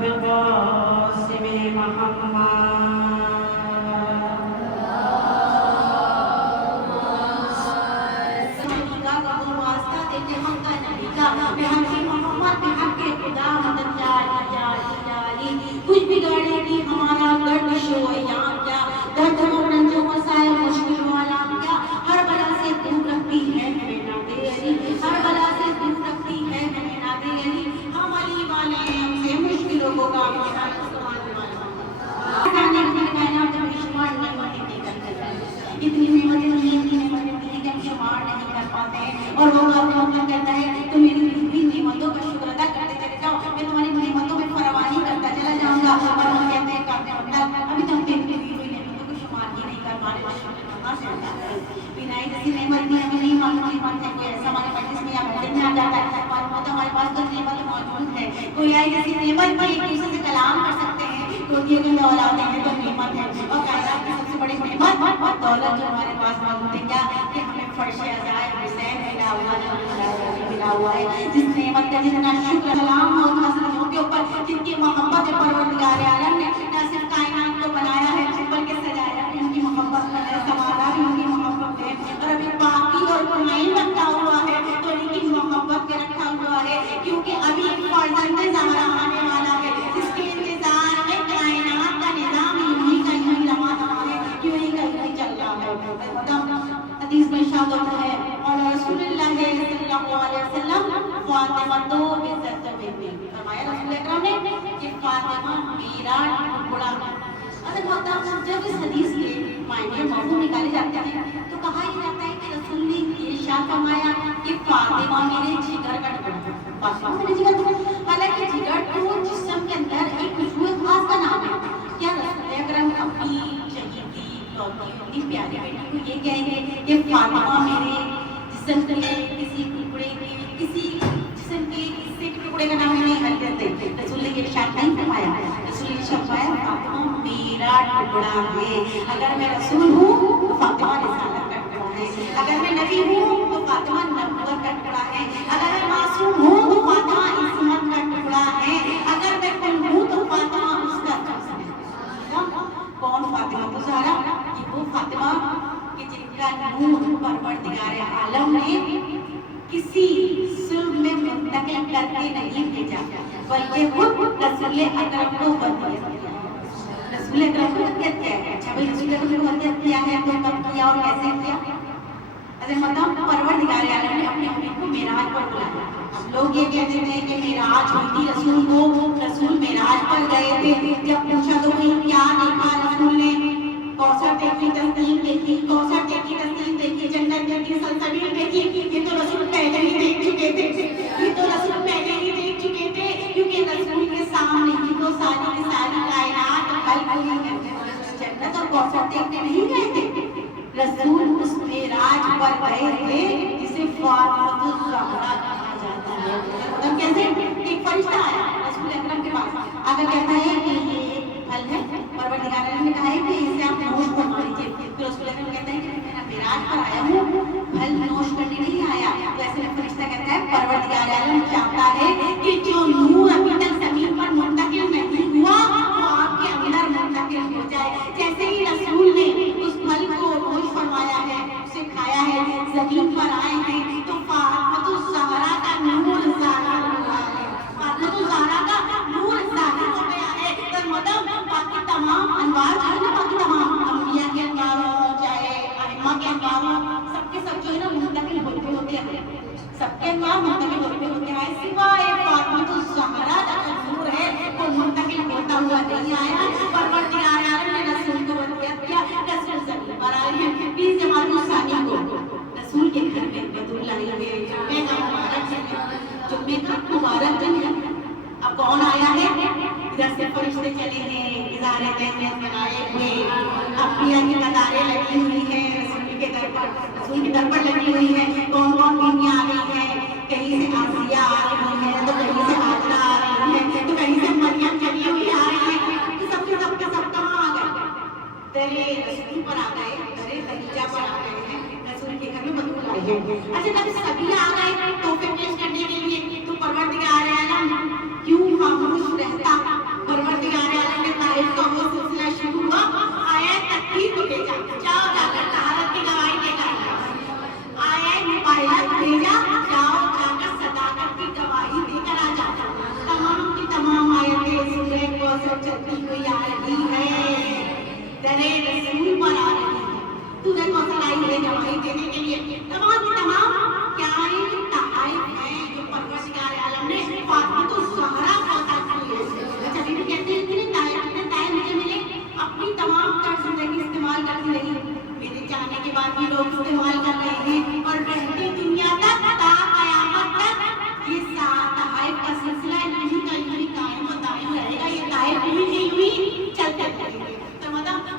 بالقاسم محمد کچھ بگاڑے گی ہمارا گرد شو ایام کیا درد و رنج و مسائل مشکل والا کیا ہر بلا سے دور رکھتی ہے ہمیں نادے علی ہر بلا سے دور رکھتی ہے ہمیں نادے علی ہم علی والے ہیں ہم سے مشکلوں کو کام اتنی نعمتیں دی ہیں کہ ہم شمار نہیں کر پاتے ہیں اور وہ اللہ کہتا ہے تم میری بھی نعمتوں کا شکر ادا کرتے چلے جاؤ میں تمہاری نعمتوں میں فراوانی کرتا چلا جاؤں گا اور ہم کہتے ہیں کرتے ابھی تو ہم دیکھتے ہوئی نعمتوں کو شمار ہی نہیں کر پا رہے بنا جیسی نعمت بھی ہمیں نہیں معلوم ہے کوئی ایسا ہمارے مجلس میں یا مسجد میں آ جاتا ہے معلوم ہوتا ہے ہمارے پاس تو نعمت موجود ہے کوئی آئی جیسی نعمت بھی ایک دوسرے سے کلام کر سکتے ہیں تو یہ گندہ اولادیں ہیں تو نعمت ہے اور کائنات کی سب سے بڑی نعمت دولت جو ہمارے پاس موجود ہے کیا کہ ہمیں فرش عزائے حسین ملا ہوا ہے جس نعمت کا جتنا شکر سلام ہو حضرتوں کے اوپر جن کی محبت پروردگار عالم نے نہ صرف کائنات کو بنایا ہے بلکہ سجایا ہے ان کی محبت میں سوارا بھی ان کی محبت میں اور ابھی باقی اور قرآن رکھا ہوا ہے تو ان کی محبت میں رکھا ہوا ہے کیونکہ ابھی ایک فرزند زہرا آنے والا ہے جس کے انتظار میں کائنات کا نظام یوں ہی رواں ہے یوں ہی چل رہا ہے حدیث میں ارشاد ہوتا ہے اور رسول اللہ صلی اللہ علیہ وسلم فاطمہ تو عزت میں فرمایا رسول اکرم نے کہ فاطمہ میرا ٹکڑا اگر محترم جب اس حدیث کے معنی مفہوم نکالے جاتے ہیں تو کہا یہ جاتا ہے کہ رسول نے یہ ارشاد فرمایا کہ فاطمہ میرے جگر کا ٹکڑا فاطمہ میرے جگر کا حالانکہ جگر تو جسم کے اندر ایک عضو خاص کا نام ہے کیا رسول اکرم اپنی شہیدی اپنی پیاری بیٹی کو یہ کہیں گے کہ فاطمہ میرے جسم کے کسی ٹکڑے کے کسی جسم کے حصے کے ٹکڑے کا نام نہیں ہرگز دیتے رسول نے یہ ارشاد نہیں فرمایا رسول نے فرمایا فاطمہ میرا ٹکڑا ہے اگر میں رسول ہوں تو فاطمہ رسالت کا ٹکڑا ہے اگر میں نبی ہوں تو فاطمہ نبوت کا ٹکڑا ہے اگر میں معصوم ہوں تو فاطمہ عصمت کا ٹکڑا ہے اگر میں کل ہوں تو فاطمہ اس کا ٹکڑا ہے کون فاطمہ تو زہرا یہ وہ فاطمہ کہ جن کا نور پروردگار عالم نے کسی صلب میں منتقل کر کے نہیں بھیجا بلکہ خود رسول اکرم کو وصیت کیا رسول اکرم کو وصیت کیا ہے اچھا بھائی رسول اکرم نے وصیت کیا ہے تو کب کیا اور کیسے کیا مطلب پروردگار عالم نے اپنے امید کو معراج پر بلایا لوگ یہ کہتے ہیں کہ معراج ہوئی تھی رسول کو رسول معراج پر گئے تھے جب پوچھا تو کہیں کیا دیکھا رسول نے کوثر دیکھی تسنیم دیکھی کوثر دیکھی تسنیم دیکھی جنت دیکھی سلسبیل دیکھی یہ تو رسول پہلے ہی دیکھ چکے تھے یہ تو رسول پہلے ہی دیکھ چکے تھے کیونکہ رسول کے سامنے ہی تو ساری کی ساری کائنات خلق ہوئی ہے جنت اور کوثر دیکھنے نہیں گئے تھے رسول اس معراج پر گئے تھے جسے فاطمۃ الزہرا کہا جاتا ہے تب کیسے ایک فرشتہ آیا رسول اکرم کے پاس آگے کہتا ہے کہ یہ پھل ہے پروردگار عالم نے کہا ہے کہ اسے آپ نوش فرما لیجیے تو رسول اکرم کہتے ہیں کہ میں معراج پر آیا ہوں پھل نوش کرنے نہیں آیا تو ایسے میں فرشتہ کہتا ہے پروردگار عالم چاہتا ہے کہ جو نور ابھی تک زمین پر منتقل نہیں ہوا وہ آپ کے اندر منتقل ہو جائے جیسے ہی رسول نے اس پھل کو نوش فرمایا ہے اسے کھایا ہے زمین پر آئے ہیں تو فاطمۃ الزہرا کا نور ظاہر ہوا ہے فاطمۃ الزہرا کا نور ظاہر ہو گیا ہے تو مطلب باقی تمام انوار جو ہے نا باقی تمام انبیاء کے انوار ہو چاہے ائمہ کے انوار ہو سب کے سب جو ہے نا منتقل ہوتے ہیں سب کے انوار منتقل ہوتے ہیں سوائے فاطمۃ الزہرا کا جو نور ہے وہ منتقل ہوتا ہوا نہیں آیا پروردگار عالم نے رسول کو وصیت کیا رسول زمین پر آئے ہیں 20 جمادی الثانی کو رسول کے گھر میں بیت اللہ میں جمعے کا مبارک دن ہے اب کون آیا ہے ادھر سے فرشتے چلے ہیں اظہار تہنیت منائے ہوئے انبیاء کی قطاریں لگی ہوئی ہیں رسول کے در پر لگی ہوئی ہیں کون کون بیویاں آ رہی ہیں کہیں سے آسیہ آ رہی ہے تو کہیں سے ہاجرہ آ رہی ہے تو کہیں سے مریم چلی ہوئی آ رہی ہے تو سب کے سب کہاں آ گئے درے رسول پر آ گئے درے خدیجہ پر آ گئے ہیں رسول کے گھر میں بطول آئی ہے اچھا جب سبھی آ گئے تحفے پیش کرنے کے لیے تو پروردگار عالم کیوں خاموش رہتا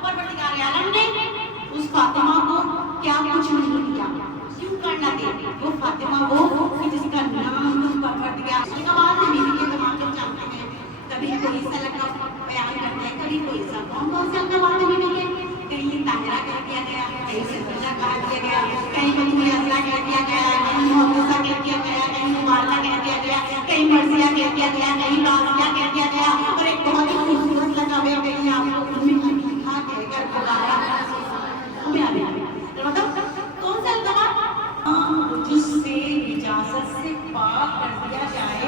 परवरदिगार आलम ने उस फातिमा को क्या कुछ नहीं दिया, क्यों करना दे वो फातिमा वो कि जिसका नाम तुम परवरदिगार। उसका बाद में बीवी के दिमाग में जानते हैं, कभी कोई सा लकब बयान करते हैं, कभी कोई सा कौन से अलग बाद में बीवी के, कहीं ताहिरा कह दिया गया, कहीं सतीजा कह दिया गया, कहीं मजमूई असरा कह दिया गया, कहीं मोहम्मसा कह दिया गया, कहीं मुबारका कह दिया गया, कहीं मर्जिया कह दिया गया, कहीं बासिया कह दिया गया। और एक बहुत ही खूबसूरत लकब है, कहीं आपको उम्मी हबीबा कहकर बुलाया, मतलब कौन सा लकब जिससे इजाजत से पाक कर दिया जाए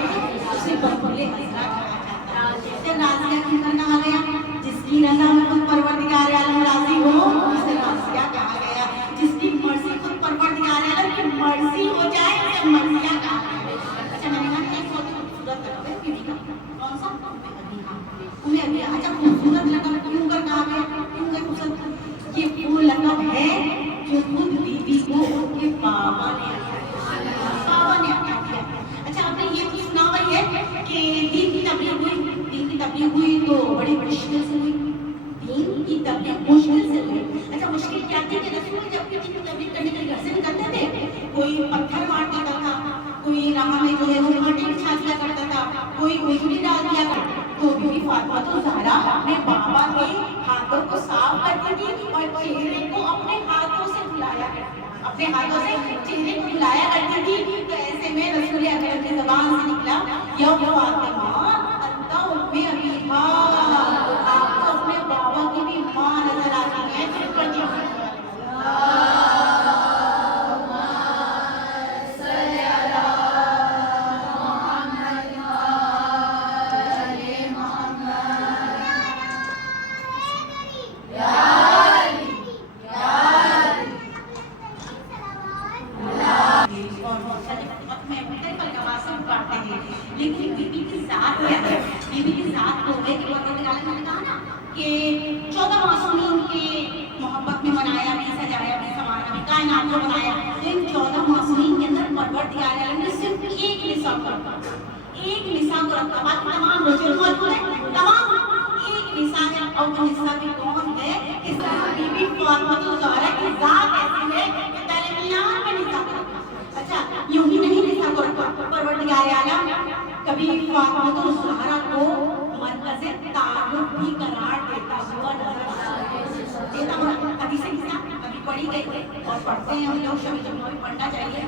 उसे बतौले हजरा कहा जाता है। तो राज़िया क्यों करना आ गया, जिसकी रज़ा में खुद परवरदिगार आलम राज़ी हो उसे राज़िया कहा गया, जिसकी मर्जी खुद परवरदिगार आलम की मर्जी हो जाए उसे मर्जिया कहा गया। अच्छा मैंने कहा एक बहुत खूबसूरत लकब है बीवी का, कौन सा, उम्मे हबीबा। अच्छा खूबसूरत लकब क्यों कर कहा गया, क्यों कर खूबसूरत, ये वो लकब है जो खुद बीवी को उनके बाबा ने अता किया। अच्छा आपने ये तो सुना हुआ है कि दीन की तबलीग हुई तो बड़ी मुश्किल से हुई, दीन की तबलीग मुश्किल से हुई। अच्छा मुश्किल क्या थी कि रसूल जब भी दीन की तबलीग करने के लिए घर से निकलते थे, कोई पत्थर मार देता था, कोई राह में जो है वो माटी बिछा दिया करता था, कोई उंगली डाल दिया करता, तो बीवी फातिमा तो ज़हरा अपने बाबा के हाथों को साफ करती थी और चेहरे को अपने हाथों से धुलाया करती, अपने हाथों से चेहरे को धुलाया करती थी। तो ऐसे में रसूल अकरम की ज़बान से निकला या फातिमा अंता उम्मे हबीबा, आपको अपने बाबा की भी माँ नजर आती है। चुप कर दिया लेकिन बीबी की साथ क्या है, बीबी की साथ हो गए कि परवरदिगार आलम ने कहा ना कि 14 मासूमीन के मोहब्बत में बनाया भी, सजाया भी, संवारा भी, कायनात को बनाया। इन 14 मासूमीन के अंदर परवरदिगार आलम ने सिर्फ एक निसा को रखा, एक निसा को रखा, बाकी तमाम रसूल मौजूद है, तमाम एक निसा है। और वो निसा भी कौन है, कि बीबी फातिमा ज़हरा की जात ऐसी है कि पहले मिलान में निसा को रखा। अच्छा यूं ही नहीं निसा को रखा, परवरदिगार आलम कभी फातिमा ज़हरा को मरकज़े तारुफ भी करार देता हुआ नजर आता। हदीस किस्सा कभी पढ़ी गई और पढ़ते हैं हम लोग, शब जब भी पढ़ना चाहिए।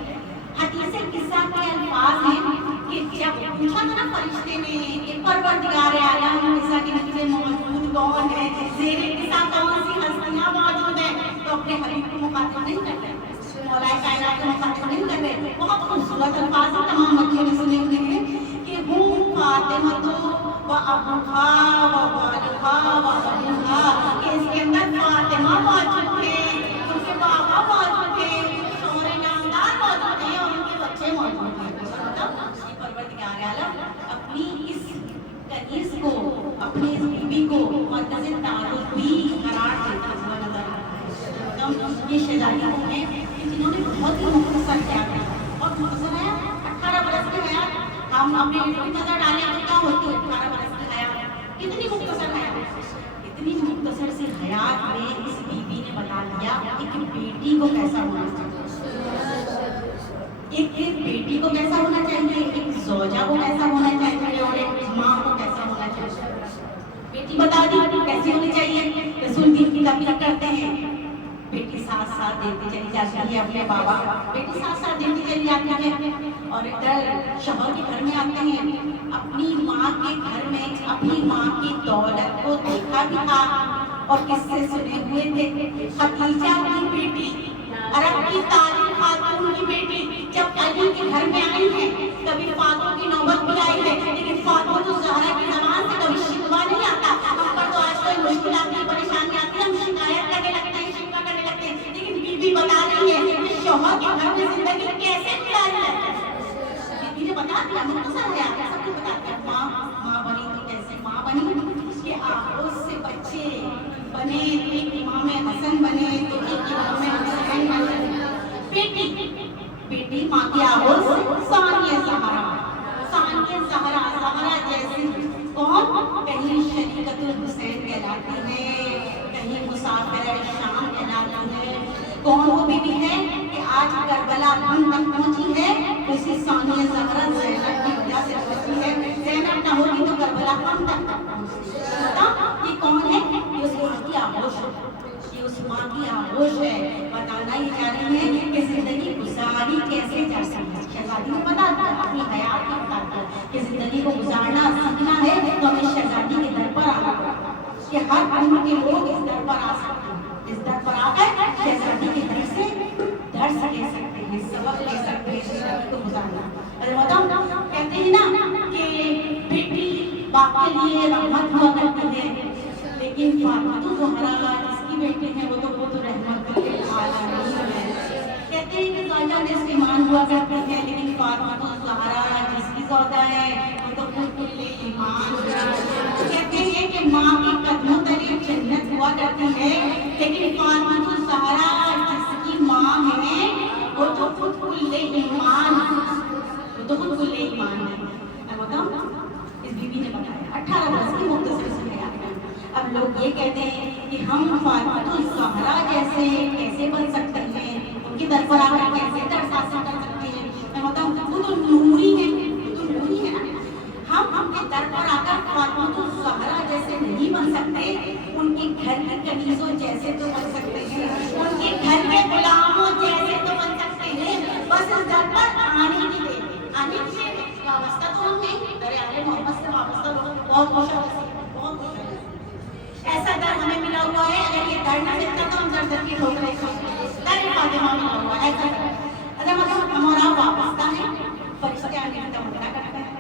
हदीस किस्सा के अल्फाज हैं कि जब पूछा था ना फरिश्ते ने कि परवरदिगार आलम निसा के नीचे मौजूद कौन है, ज़ेरे निसा कौन सी हस्तियां मौजूद हैं, तो अपने हबीब को मुखातिब नहीं कर रहे, मौलाए कायनात को मुखातिब नहीं कर रहे। बहुत खूबसूरत अल्फाज तमाम बच्चों ने सुने हुए हैं कि हूँ फातिमा तो व अबूहा व वालुहा व अबूहा, कि इसके अंदर फातिमा मौजूद है, उनके बाबा मौजूद है, शौहर नामदार मौजूद है और उनके बच्चे मौजूद हैं। मतलब ये परवरदिगार आलम अपनी इस कनीज़ को, अपनी इस बीबी को मरकज़े तारुफ भी करार देता हुआ नजर आता है। तो ये शहजादियाँ हैं जिन्होंने बहुत ही मुख्तसर किया और मुख्तसर है 18 बरस के हयात। हम अपने नजर डालें तो क्या होती है 18 बरस की हयात, कितनी मुख्तसर हयात, इतनी मुख्तसर से हयात में इस बीबी ने बता दिया एक बेटी को कैसा होना चाहिए, एक बेटी को कैसा होना चाहिए, एक ज़ौजा को कैसा होना चाहिए और एक माँ को कैसा होना चाहिए। बेटी बता दी कैसी होनी चाहिए, रसूल दीन की तबलीग करते हैं, बेटी साथ साथ देती चली जाती है अपने बाबा, बेटी साथ साथ देती चली जाती है और इधर शौहर के घर में आते हैं। अपनी माँ के घर में अपनी माँ की दौलत को देखा भी था और किससे सुने हुए थे। खदीजा की बेटी, अरब की तारीख खातून की बेटी जब अली के घर में आई है, कभी फातिमा की नौबत भी आई है, लेकिन फातिमा तो ज़हरा की ज़बान से कभी शिकवा नहीं आता। हम पर तो आज कोई मुश्किल आती है, परेशानी आती है, हम शिकायत करने लगते हैं, शिकवा करने लगते हैं, लेकिन बीबी बता रही है कि शौहर के घर में जिंदगी कैसे गुजारी है। बीबी ने बता दिया, मुख्तसर है, सब कुछ बता दिया। माँ बनी तो कैसे माँ बनी, उसके आगोश से बच्चे बने, एक इमाम हसन बने तो एक इमाम हुसैन बने। बेटी माँ के आगोश से सानिया ज़हरा जैसे कौन, कहीं शरीकतुल हुसैन कहलाती है, कहीं मुसाफिर शाम कहलाती है। कौन वो बीवी है कि आज करबला हम तक पहुंची है, उसी सानिया ज़हरा ज़ैनब की वजह से पहुंची है। ज़ैनब ना होती तो करबला हम तक पहुंचती। बता ये कौन है? ये उस माँ की आगोश है, ये उस माँ की आगोश है। बताना ये चाह रही है कि जिंदगी गुजारी कैसे जा सकती है। शहजादी ने बता दिया, अपनी हयात का बता दिया कि जिंदगी को गुजारना सीखना है तो हमें शहजादी के दर पर आना पड़ेगा। कि हर उम्र के लोग इस दर पर आ सकते हैं, इस दर पर आकर शहजादी के दर से दर्स ले सकते हैं, सबक ले सकते हैं जिंदगी को गुजारना। अरे बताओ, कहते हैं ना कि बेटी बाप के लिए रहमत हुआ करती है, लेकिन फातिमा ज़हरा जिसकी बेटी है वो तो रहमत के आलमीन है। कहते हैं कि ज़ौजा जिसकी ईमान हुआ करती है, लेकिन फातिमा ज़हरा जिसकी ज़ौजा है वो तो बिल्कुल ईमान। कहते हैं कि माँ के कदमों तले जन्नत हुआ करती है, लेकिन फातिमा ज़हरा जिसकी माँ है वो तो खुद कुल्ले ईमान, वो तो खुद कुल्ले ईमान है। मैं बताऊँ, इस बीवी ने बताया 18 वर्ष की मुख्तसर से हयात है। अब लोग ये कहते हैं कि हम फातिमा ज़हरा जैसे कैसे बन सकते हैं, उनकी दर पर आकर कैसे दर्स हासिल कर सकते हैं। मैं बताऊँ, वो तो नूरी है, वो तो नूरी है ना। हम उनके दर पर आकर फातिमा ज़हरा जैसे नहीं बन सकते, उनके घर की कनीज़ों जैसे तो बन सकते हैं, उनके घर के गुलामों जैसे तो बन सकते हैं। बस इस दर पर आने की देर, आने की देर। वाबस्ता तो हम हैं, दर आले मोहम्मद से वाबस्ता लोग बहुत खुश हैं, बहुत खुश हैं। ऐसा दर हमें मिला हुआ है, अगर ये दर ना मिलता तो हम दर की ठोकरें खाते। दर फातिमा मिला हुआ है, ऐसा दर। अच्छा मतलब हम और आप वाबस्ता हैं, फरिश्ते आने की तमन्ना करते हैं।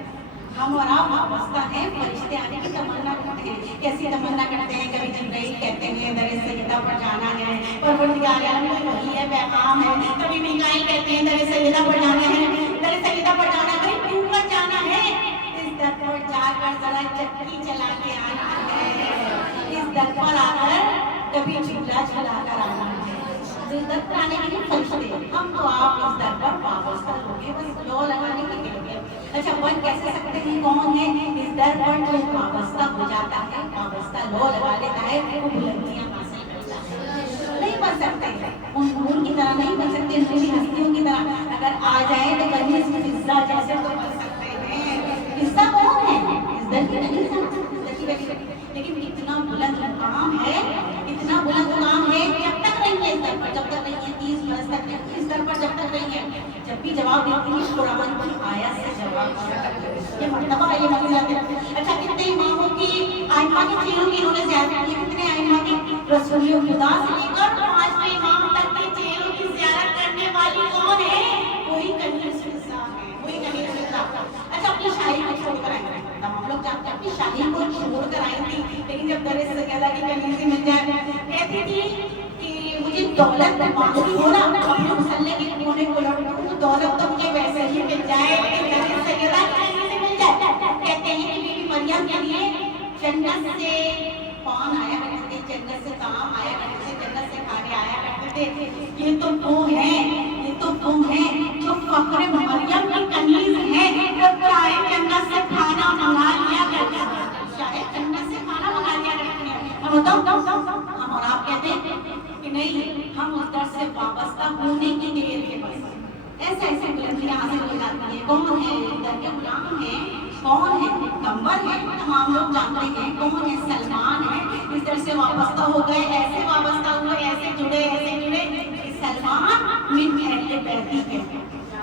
हम और आप वाबस्ता हैं, फरिश्ते आने की तमन्ना करते हैं। कैसी तमन्ना करते हैं? कभी जिब्राइल कहते हैं दर सैयदा पर जाना है, परवरदिगार आलम वही है, पैगाम है। कभी मीकाईल कहते हैं दर सैयदा पर जाना है, दर सैयदा पर जाना है, क्यों पर जाना है? इस दर पर जाकर जरा चक्की चला के आना है, इस दर पर आकर कभी झूला झुला कर आना है। इस दर पर आने के लिए फरिश्ते, हम तो आप इस दर पर वाबस्ता लोगे, बस लो लगाने के लिए। अच्छा बन कैसे सकते हैं? कौन है इस दर पर जो वाबस्ता हो जाता है, वाबस्ता लो लगा लेता है, वो बुलंदियां हासिल करता है। नहीं बन सकते, उनकी तरह नहीं बन सकते, नूरी हस्तियों की तरह अगर आ जाए तो कभी इसमें फिज़्ज़ा जैसे तो बन सकते हैं। फिज़्ज़ा कौन है? इस दर की नहीं सकते, लेकिन इतना बुलंद मुकाम है, इतना बुलंद मुकाम है। जब तक नहीं है इस दर पर, जब तक नहीं है 30 वर्ष तक नहीं इस दर पर, जब तक नहीं है, जब भी जवाब देती है कुरान की आयत से जवाब दिया करती है। ये मर्तबा है, ये मंज़िल है। अच्छा कितने इमामों की आइम्मा की चेहरों की इन्होंने ज़ियारत की, कितने आइम्मा की? रसूल खुदा से लेकर 5वें इमाम तक के चेहरों की ज़ियारत करने वाली कौन है? वही कनीज़ फिज़्ज़ा है, वही कनीज़ फिज़्ज़ा। अच्छा अपनी शाही को छोड़कर आई थी, तब हम लोग जानते हैं अपनी शाही को छोड़कर आई थी, लेकिन जब दर सैयदा की कनीज़ मिल जाए, कहती थी कि मुझे दौलत मांगती हो ना, अपने मुसल्ले के कोने को लौट दूँ, दौलत तो मुझे वैसे ही मिल जाए, दर सैयदा की कनीज़ मिल जाए। कहते हैं कि बीबी मरियम के लिए जन्नत से कौन आया करते थे, जन्नत से काम आया करते थे, जन्नत से खाने आया करते थे। ये तो वो हैं, ये तो वो हैं जो फख्र मरियम की कनीज़ है, जो चाहे जन्नत से खाना मंगा लिया करते हैं, चाहे जन्नत से खाना मंगा लिया करते हैं। और बताओ हम और आप कहते हैं कि नहीं, हम उस दर से वाबस्ता होने की देर के बस ऐसे ऐसे बुलंदियां हासिल हो जाती है। कौन है? दर के गुलाम है। कौन है? कंवर है, तमाम लोग जानते हैं। कौन है? सलमान है। इस दर से वाबस्ता हो गए, ऐसे वाबस्ता हुए, ऐसे जुड़े, ऐसे जुड़े। सलमान मिन अहले बैती है,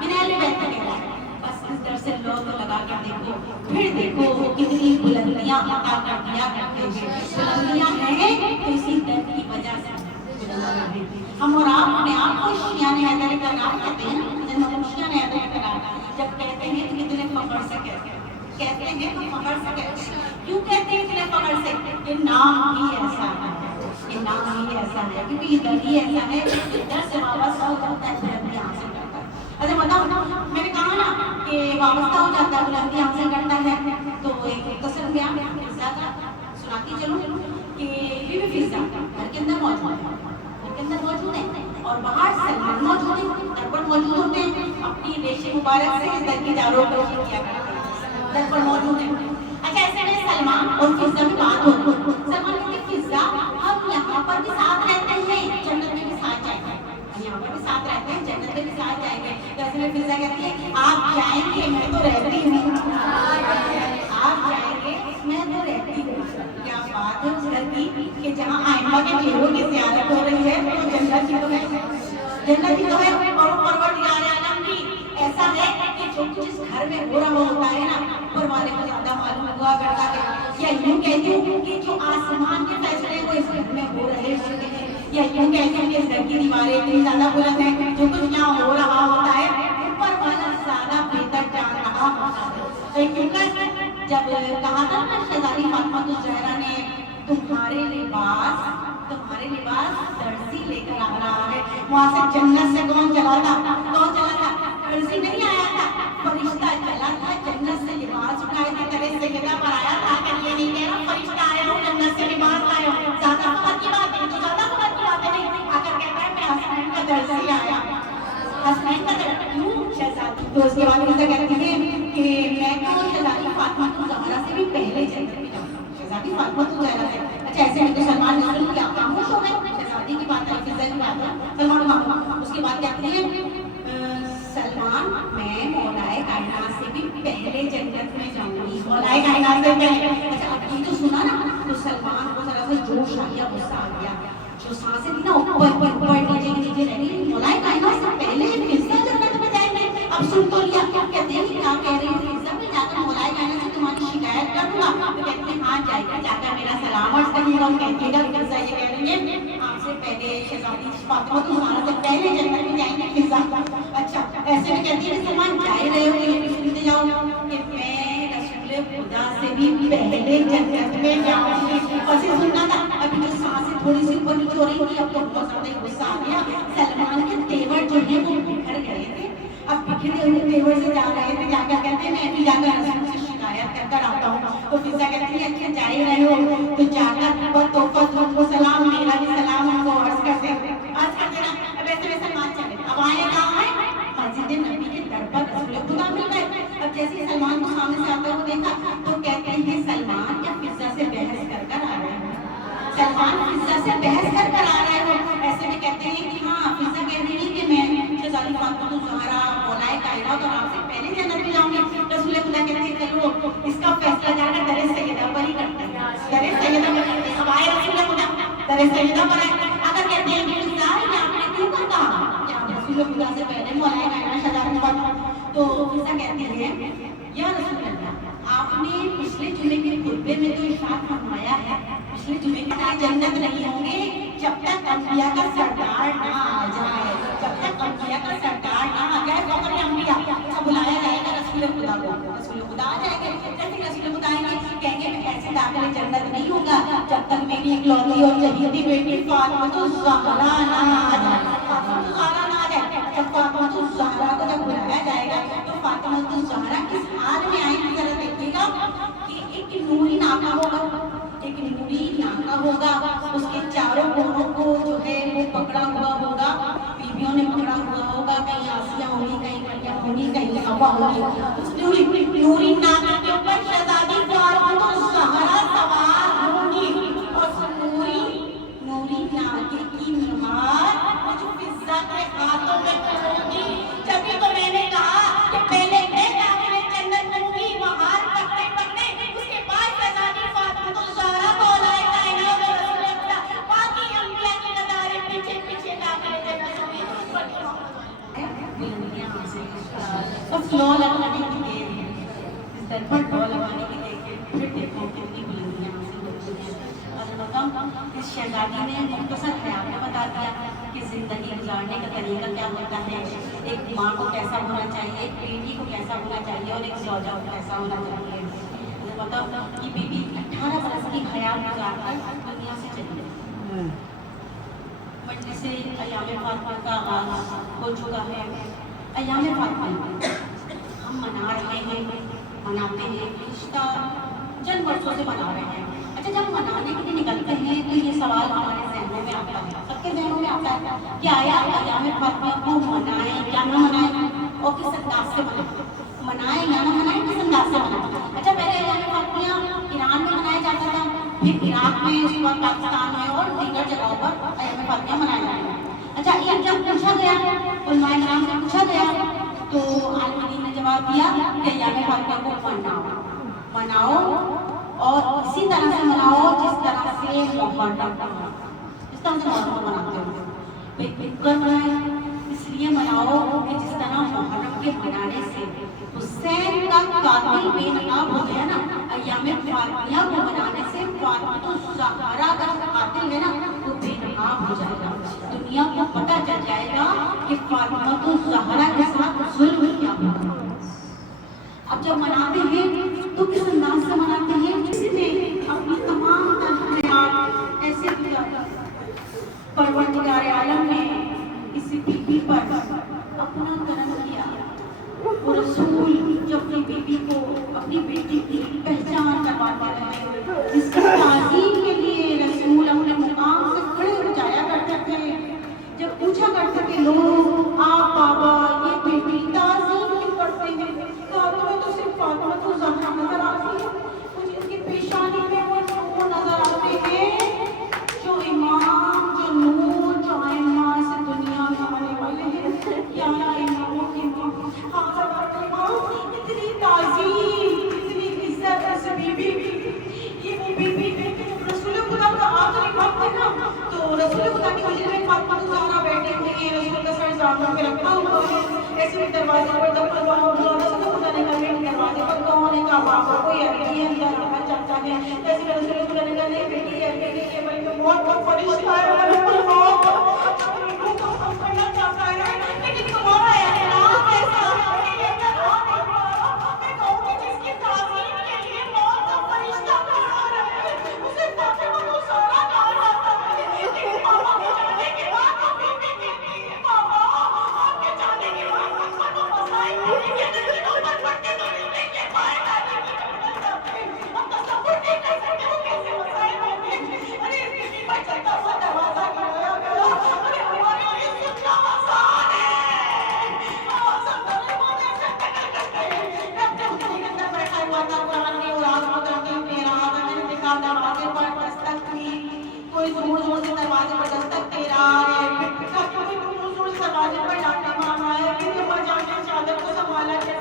मिन अहले बैती है। बस इस दर से लो तो लगा कर देखो, फिर देखो कितनी बुलंदियां अता कर दिया करते हैं। बुलंदियां हैं तो इसी दर की वजह से हम और आप अपने आप को शियान हैदर करार कहते हैं ना, जिन्होंने शियान हैदर करार जब कहते हैं तो कितने फख्र से कहते हैं तो फख्र से कहते हैं। क्यों कहते हैं इतने फख्र से? ये नाम ही ऐसा है, ये नाम ही ऐसा है, क्योंकि ये दर ही ऐसा है, इधर से वाबस्ता हो जाता है, बुलंदी हासिल करता है। अच्छा बताओ, मैंने कहा ना कि वाबस्ता हो जाता है, बुलंदी हासिल करता है, तो एक मुख्तसर बयान फिज़्ज़ा का सुनाती चलूं कि बीबी फिज़्ज़ा घर के अंदर मौजूद है, अंदर मौजूद है और बाहर सलमान मौजूद है, दर पर मौजूद होते हैं, अपनी रेशे मुबारक से दर की दारों पर किया करते हैं, दर पर मौजूद है। अच्छा ऐसे में सलमान और फिज़्ज़ा की बात हो, सलमान कहते फिज़्ज़ा हम यहाँ पर भी साथ جاتے ہیں جنت میں بھی ساتھ جائیں گے. تو ایسے میں فضا کہتی ہے آپ جائیں گے میں تو رہتی ہوں, آپ جائیں گے میں تو رہتی ہوں. کیا بات ہے اس گھر کی کہ جہاں آئمہ کے چہروں کی زیارت ہو رہی ہے تو جنت ہی تو ہے, جنت ہی تو ہے. اور وہ پروردگار عالم بھی ایسا ہے کہ جو کچھ اس گھر میں ہو رہا ہوتا ہے نا اوپر والے کو زیادہ معلوم ہوا کرتا ہے. یا یوں کہتی ہوں کہ جو آسمان کے فیصلے وہ اس گھر میں ہو رہے ہوتے ہیں, یا یوں کہتی ہوں کہ اس گھر کی دیواریں اتنی زیادہ بلند ہیں جو کچھ یہاں ہو رہا ہوتا ہے اوپر والا زیادہ بہتر جان رہا ہوتا ہے. کیونکہ جب کہا تھا نا شہزادی فاطمہ الزہرا نے تمہارے لباس درزی لے کر آ رہا ہے, وہاں سے جنت سے کون چلا تھا, درزی نہیں آیا تھا, فرشتہ چلا تھا جنت سے لباس اٹھائے تھے. تیرے سیدہ پر آیا تھا کہ یہ نہیں کہہ رہا فرشتہ آیا ہوں جنت سے لباس لایا ہوں, زیادہ خبر کی بات ہے, تو زیادہ خبر کی بات ہے نہیں. آ کر کہتا ہے میں حسنین کا درزی آیا, حسنین کا درزی کیوں شہزادی. تو اس کے بعد فضا کہتی ہے کہ میں تو شہزادی فاطمہ الزہرا سے بھی پہلے جنت میں جاؤں گی. شہزادی فاطمہ الزہرا سے اچھا ایسے میں تو سلمان رسول کیا خاموش ہو گئے. شہزادی کی بات ہے, فضا کی بات ہے, سلمان. اس کے بعد کہتی ہے سلمان میں مولائے کائنات سے بھی پہلے جنت میں جاؤں گی, مولائے کائنات سے پہلے. اچھا اب یہ تو سنا نا تو سلمان کو ذرا سا جوش آ گیا, غصہ آ گیا. جو سانسیں تھی نا اوپر نیچے رہ گئی. مولائے کائنات سے پہلے فضا جنت میں جائیں گے. اب سن تو لیا, کہتے ہیں کیا کہہ رہی ہو فضا, میں جا کر مولائے کائنات سے تمہاری شکایت کر دوں گا. تو کہتے ہیں ہاں جائے گا, جا کر میرا سلام عرض کریے گا. کہتے گا فضا یہ کہہ رہی ہے آپ سے پہلے شہزادی فاطمہ الزہرا سے پہلے جنت میں جائیں گے فضا. اچھا ایسے میں کہتی ہے کہ سلمان جائے رہے ہو یہ بھی سنتے جاؤ کہ میں رسول خدا سے بھی پہلے جنت میں جاؤں گی. اور سے سننا تھا ابھی جو سانسیں تھوڑی سی اوپر نیچے ہو رہی تھی, اب تو بہت زیادہ غصہ آ گیا. سلمان کے تیور جو ہیں وہ بکھر گئے تھے, اب بکھرے ہوئے تیور سے جا رہے تھے. جا کر کہتے ہیں میں بھی جا کر رسول سے شکایت کر کر آتا ہوں. تو فضا کہتی ہے اچھا جا ہی رہے ہو تو جا کر بطوفت ان کو سلام, میرا بھی سلام ان کو عرض کر دینا. اب ایسے میں سلمان چلے, اب آئے کہاں ہیں مسجد نبی کے در پر رسول خدا مل گئے. اب جیسے ہی سلمان کو سامنے سے آتے ہوئے دیکھا تو کہتے ہیں سلمان کیا فضا سے بحث کر آ رہے ہیں, سلمان فضا سے بحث کر آ رہے ہو. ایسے میں کہتے ہیں کہ ہاں فضا کہہ رہی ہے کہ میں شہزادی فاطمہ الزہرا مولائے کائنات اور آپ سے پہلے جنت میں جاؤں گی. رسول خدا کہتے ہیں چلو اس کا فیصلہ جا کر در سیدہ پر ہی کرتے ہیں, در سیدہ پر کرتے ہیں. اب آئے رسول خدا در سیدہ پر آئے, اگر کہتے ہیں کہ فضا یہ آپ نے کیوں کر کہا کہ آپ رسول خدا سے پہلے مولائے کائنات شہزادی فاطمہ, تو فضا کہتی ہے یا رسول اللہ آپ نے پچھلے جمعے کے خطبے میں تو ارشاد فرمایا ہے پچھلے جمعے کے جنت نہیں ہوں گے جب تک انبیاء کا سردار نہ آ جائے, جب تک انبیاء کا سردار نہ آ جائے. فخر انبیاء کو بلایا جائے گا رسول خدا کو, رسول خدا آ جائیں گے. جیسے رسول خدا آئیں گے کہیں گے میں ایسے داخل جنت نہیں ہوں گا جب تک میری اکلوتی اور چہیتی بیٹی فاطمہ الزہرا نہ آ جائے, فاطمہ الزہرا نہ آ جائے. جب فاطمہ الزہرا کو جب بلایا جائے گا تو فاطمہ الزہرا کس حال میں آئیں گی ذرا دیکھیے گا کہ ایک نوری ناکا ہوگا, ایک نوری ناکا ہوگا, اس کے چاروں کونوں کو جو ہے وہ پکڑا ہوا ہوگا, بیویوں نے پکڑا ہوا ہوگا, کہیں آسیہ ہوگی, کہیں مریم ہوگی, کہیں حوا ہوگی. اس نوری ناکا کے اوپر شہزادی فاطمہ الزہرا سوار ہوں گی اور نوری ناکے کی مہار جو فضا کے ہاتھوں میں ہوگی. جبھی تو میں نے کہا کہ پہلے میں داخل جنت ہوں گی مہار پکڑے پکڑے, اس کے بعد شہزادی فاطمہ الزہرا مولائے کائنات اور رسول خدا باقی انبیاء کی قطاریں پیچھے پیچھے داخل جنت ہوں گی. اور فلو لگانے کی دیر ہے, اس در پر فلو لگانے کی دیر ہے, پھر دیکھو کتنی بلندیاں حاصل ہوتی ہیں. اور اس شہزادی نے مختصر خیال میں بتا دیا کہ زندگی گزارنے کا طریقہ کیا ہوتا ہے, ایک ماں کو کیسا ہونا چاہیے, ایک بیٹی کو کیسا ہونا چاہیے اور ایک زوجہ کو کیسا ہونا چاہیے. مطلب یہ بیوی 18 برس کی خیال گزار کر دنیا سے چلی گئی. مجلس ایام فاطمہ کا آغاز ہو چکا ہے. ایام فاطمہ ہم منا رہے ہیں, مناتے ہیں, رشتہ چند برسوں سے منا رہے ہیں. اچھا جب منانے کے لیے نکلتے ہیں تو یہ سوال ہمارے ذہنوں میں آتا ہے, سب کے ذہنوں میں آتا ہے کہ آیا ایام فاطمہ کو منائیں یا نہ منائیں اور کس انداز سے منائیں یا نہ منائیں, کس انداز سے منائیں. اچھا پہلے ایام فاطمہ ایران میں منایا جاتا تھا, پھر عراق میں, اس کے بعد پاکستان میں اور دیگر جگہوں پر ایام فاطمہ منایا جاتا ہے. अच्छा, ये जब पूछा गया, उलमाए किराम से पूछा गया, तो आलिम ने जवाब दिया कि अय्याम फातिहा को मनाओ और इसी तरह से मनाओ जिस तरह से मुहर्रम मनाते हो। बेखुद मनाए इसलिए मनाओ कि जिस तरह मुहर्रम के मनाने से हुसैन का कातिल बेनकाब हो गया ना, अय्याम फातिहा को मनाने से फातिमा ज़हरा का कातिल है ना, वो बेनकाब हो जाएगा। दुनिया को पता चल जाएगा कि फातिमा ज़हरा के साथ जुल्म किया हुआ। अब जब मनाते हैं तो किस अंदाज से मनाते हैं, जिसने अपनी तमाम तनख्वाह ऐसे दिया। परवरदिगार आलम ने इस बीबी पर अपना करम किया। वो रसूल जो अपनी बीबी को, अपनी बेटी की पहचान करवाते रहे, जिसकी ताज़ीम के लिए रसूल अपने मुकाम से खड़े हो जाया करते थे। जब पूछा करते थे लोग, आप बाबा ये बेटी ताज़ीम क्यों करते हैं, तुम्हें तो सिर्फ फातिमा ज़हरा नजर आती है, मुझे इसकी पेशानी में वो नजर आते हैं जो इमाम, जो नूर, जो आइम्मा से दुनिया में आने वाले हैं। क्या इमामों की इतनी ताज़ीम, इतनी इज्जत इस बीबी की। ये वो बीबी रसूल खुदा का आखिरी वक्त है ना, तो रसूल खुदा की हुजरे में फातिमा ज़हरा बैठे हुए हैं, रसूल का सर ज़ामन पे रखा हुआ है, ऐसे भी दरवाजे पर दफ्तर हुआ हुआ। रसूल खुदा ने कहा दरवाजे पर कौन है, कहा बाबा कोई अभी अंदर आना चाहता है। ऐसे में रसूल खुदा ने कहा नहीं बेटी है, बेटी के बल में बहुत फरिश्ता है, करना चाहता है, लेकिन तुम्हारा एहतराम ऐसा है कि मैं कहूँगी जिसकी ताज़ीम के लिए बहुत सा फरिश्ता खड़ा रहे, उसे फातिमा ज़हरा कहा जाता है। लेकिन मामा के जाने के बाद मामा आपके जाने के बाद फातिमा मसाइल के दिनों पर पड़ते तो नहीं ले पाएगा, हम तसव्वुर नहीं कर सकते वो कैसे मसाइल होंगे। अरे इस बीबी पर चलता हुआ दरवाजा गिराया गया, अरे हमारे लिए सुनना आसान है, सब डरे मारे से टकल करते हैं। जब अंदर बैठा हुआ था कुरान की उड़ान करते हुए रहा था, मैंने देखा दरवाजे पर दस्तक की, कोई जोर जोर से दरवाजे पर दस्तक दे रहा है, कोई जोर जोर से दरवाजे पर डांटे मार रहा है, फिर ऊपर जाके चादर को संभाला कैसे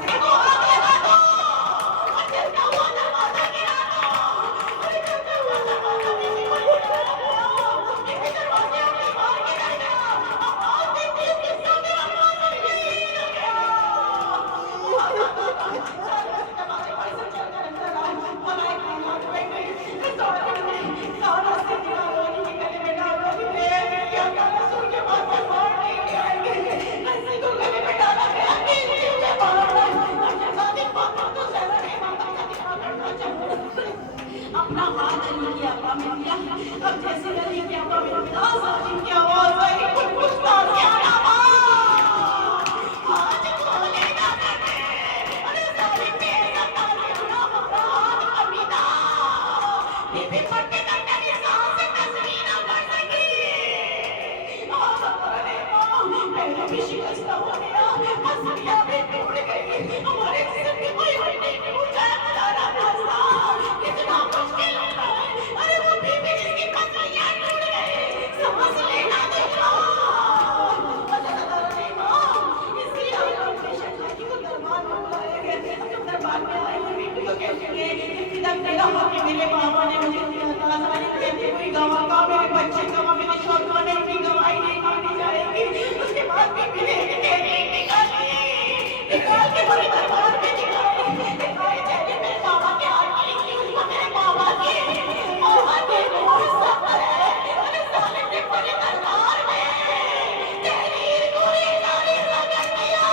अपना हाथ अली की आका में दिया। अब जैसे अली की आका में जालिम की आवाज आई, कुछ पूछता क्या नामा आज खोले ना करने, अरे जालिम मेरा ताला जुड़ा हुआ हाथ कमीना, बीबी पढ़ते करते की सांस से तस्वीर ना पढ़ सकी। पहले भी शिकस्त हो गया, मसलिया भी टूट गई, हमारे जिस्म की कोई हड्डी टूट जाए खुदा ना खास्ता, कितना मुश्किल होता है। अरे वो बीबी जिसकी पसलियां टूट गई, सांस लेना देखा। इसी आलम में शहजादी को दरबार में बुलाया गया। जब दरबार में आए वो बीबी को कहती है कि जब तेरा हो कि मेरे पापा ने मुझे दिया था, सारी कहती कोई गवाह का, मेरे बच्चे का, मेरे शौका ने की गवाही नहीं मानी जाएगी। उसके बाद बीबी ने निकाल के बड़े दरबार में दिखाई दे मेरे पापा के हाथ की लिखी हुई वो मेरे पापा की मोहर सब है। अरे साले ने बड़े दरबार में तहरीर पूरी तारीख लगा दिया।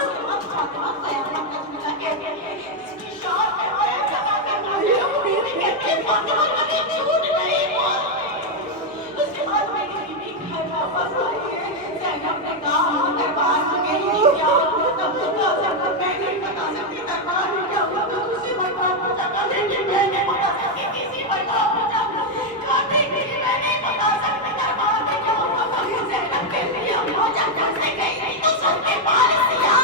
उसके बाद फातिमा क़यामत का झूला कहते हैं, इसकी शान में आया लगा करना है, वो बीबी कहती है फातिमा कभी झूठ नहीं बोलती। उसके बाद मेरी बीबी घर वापस आई है, ज़ैनब ने कहा दरबार में गई क्या, तब तो मैं नहीं बता सकती दरबार में क्या हुआ, तो दूसरी मरतबा पूछा था, लेकिन मैं नहीं बता सकती, तीसरी मरतबा पूछा कहती थी मैं नहीं बता सकती दरबार में क्या हुआ। ज़ैनब कहती है अम्मा जब घर से गई थी तो सर के बाल सिया,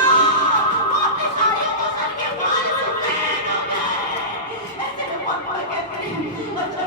वापस आई तो सर के बाल सफेद हो गए। ऐसे में फातिमा कहती है अच्छा